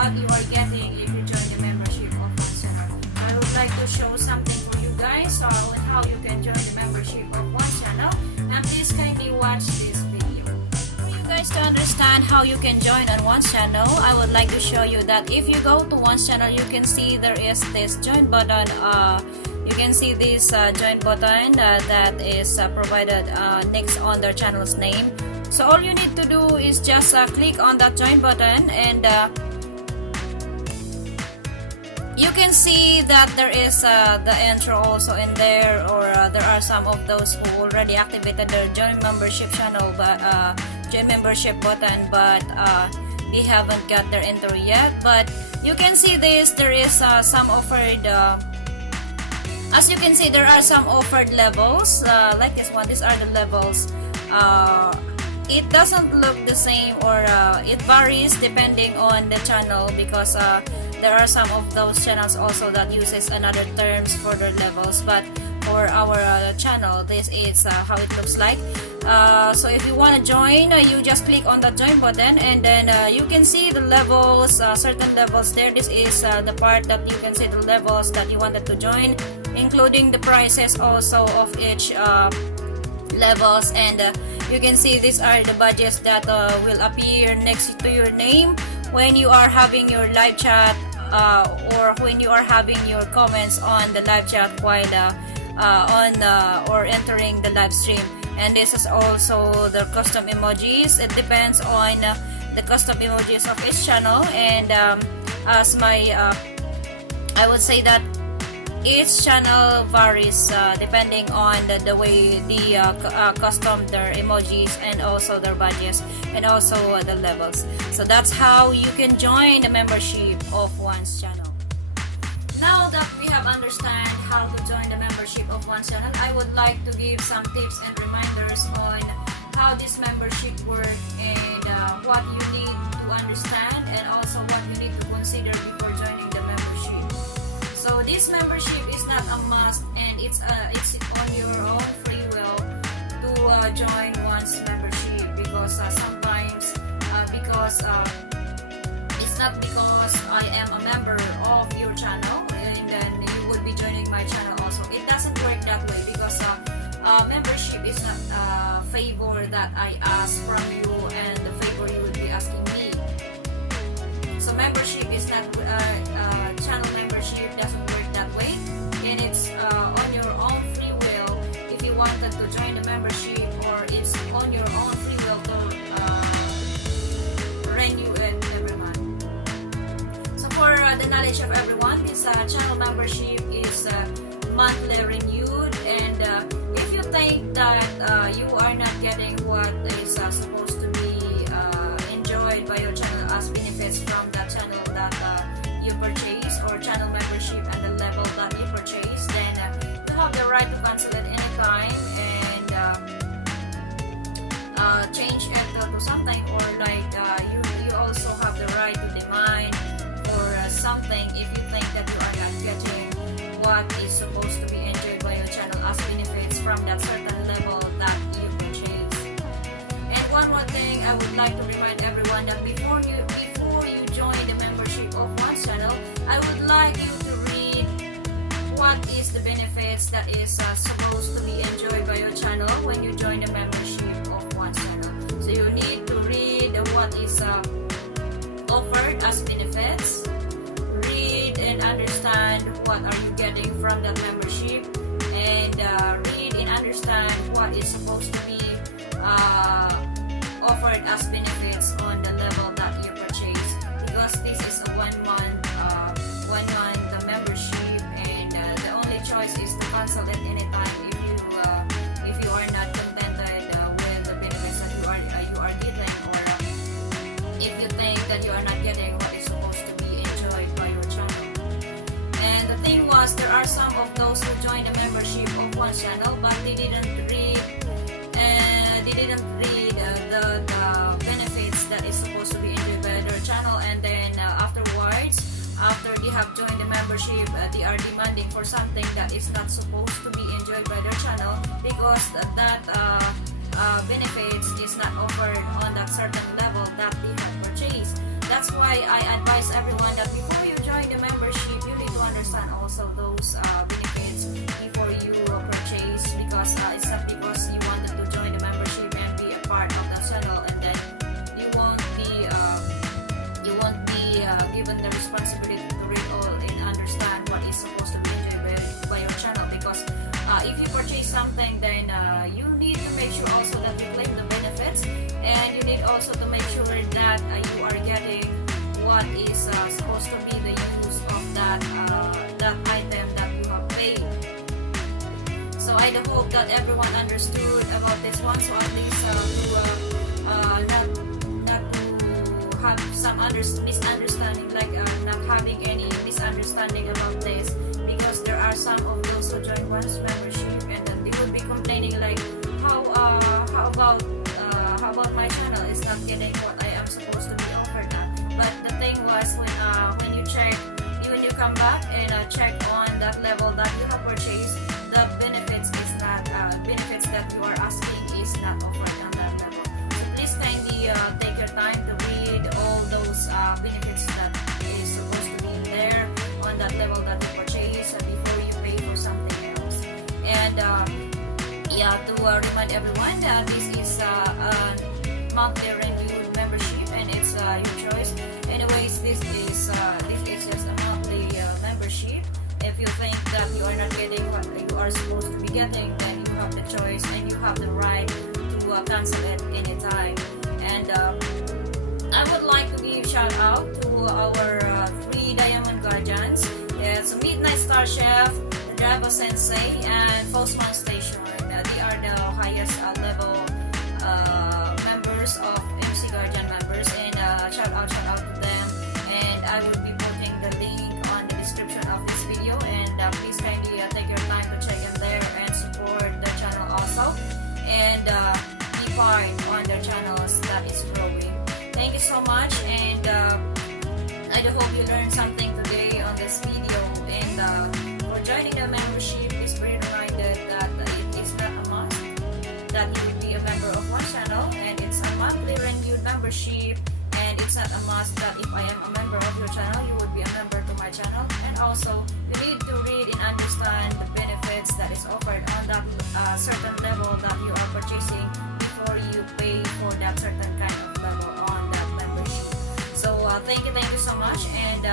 what you are getting if you join the membership of One Channel. I would like to show something for you guys on how you can join the membership of One Channel, and please kindly watch this video. For you guys to understand how you can join on One Channel, I would like to show you that if you go to One Channel, you can see there is this join button. You can see this join button that is provided next on their channel's name. So all you need to do is just click on that join button, and you can see that there is the intro also in there, or there are some of those who already activated their join membership channel, but join membership button, but they haven't got their intro yet. But you can see this, there is some offered. As you can see, there are some offered levels like this one. These are the levels. It doesn't look the same, or it varies depending on the channel, because there are some of those channels also that uses another terms for their levels. But for our channel, this is how it looks like. So if you want to join, you just click on the join button, and then you can see the levels, certain levels there. This is the part that you can see the levels that you wanted to join, including the prices also of each levels. And you can see these are the badges that will appear next to your name when you are having your live chat, or when you are having your comments on the live chat while or entering the live stream. And this is also the custom emojis. It depends on the custom emojis of each channel, and as my I would say that each channel varies depending on the way the custom their emojis, and also their badges, and also the levels. So that's how you can join the membership of One's channel. Now that we have understand how to join the membership of One Channel, I would like to give some tips and reminders on how this membership works, and what you need to understand, and also what you need to consider before joining the membership. So this membership is not a must, and it's on your own free will to join One's membership, because sometimes it's not because I am a member of your channel and then you would be joining my channel also. It doesn't work that way, because membership is not a favor that I ask from you, and the favor you will be asking me. So membership is not channel membership doesn't work that way, and it's on your own free will if you wanted to join the membership, or it's on your own free will to renew it every month. So for the knowledge of everyone, this channel membership is monthly renewed, and if you think that you are not getting what is supposed to be enjoyed by your channel as benefits from that channel that you purchase, or channel membership and the level that you purchase, then you have the right to cancel it anytime, and change it to something, or like you also have the right to demand for something if you think that you are not getting what is supposed to be enjoyed by your channel as benefits from that certain level that you purchase. And one more thing, I would like to remind everyone that before you join the membership of One Channel, I would like you to read what is the benefits that is supposed to be enjoyed by your channel when you join the membership of One Channel. So you need to read what is offered as benefits, read and understand what are you getting from that membership, and read and understand what is supposed to be offered as benefits on the level that you purchase, because this is a one month membership, and the only choice is to cancel it anytime if you are not contented with the benefits that you are getting, or if you think that you are not getting what is supposed to be enjoyed by your channel. And the thing was, there are some of those who joined the membership of One Channel, but they didn't read the benefits that is supposed to be enjoyed by their channel, and then afterwards, after they have joined the membership, they are demanding for something that is not supposed to be enjoyed by their channel, because that benefits is not offered on that certain level that they have purchased. that's why I advise everyone that before you join the membership, you need to understand also those benefits before you purchase, because it's not because you wanted to join the membership and be a part of the channel, and then you won't be given the responsibility to read all and understand what is supposed to be enjoyed by your channel. Because if you purchase something, then you need to make sure also that you claim the benefits, and you need also to make sure that you are getting what is supposed to be the use of that item that you have paid. So I do hope that everyone understood about this one, so at least not to have some misunderstanding, like not having any misunderstanding about this, because there are some of those who join one's membership and then they will be complaining like, how about my channel is not getting what I am supposed to be offered at. But the thing was, when you come back and check on that level that you have purchased, the benefits that you are asking is not offered on that level. So please kindly take your time to read all those benefits that is supposed to be there on that level that you purchase before you pay for something else. And to remind everyone that this is a monthly renewed membership, and it's your choice. Anyways, this is just a monthly membership. If you think that you are not getting what you are supposed to be getting, then you have the choice and you have the right to cancel it anytime. And I would like to give shout out to our 3 Diamond Guardians. It's Midnight Star Chef, Java Sensei, and Postman Station. They are the highest level members of MC Guardian members, and shout out to them. And I will be putting the link on the description of this video, and please kindly take your time to check in there and support the channel also, and be part on the channels that is growing. Thank you so much, and I do hope you learned something today on this video. And for joining the membership, please be reminded that it is not a must that you will be a member of one channel, and it's a monthly renewed membership. And it's not a must that if I am a member of your channel, you would be a member to my channel. And also, you need to read and understand the benefits that is offered on that certain level that you are purchasing before you pay for that certain kind of level on that membership. So thank you so much. And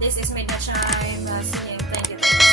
this is Midnight Shine saying thank you.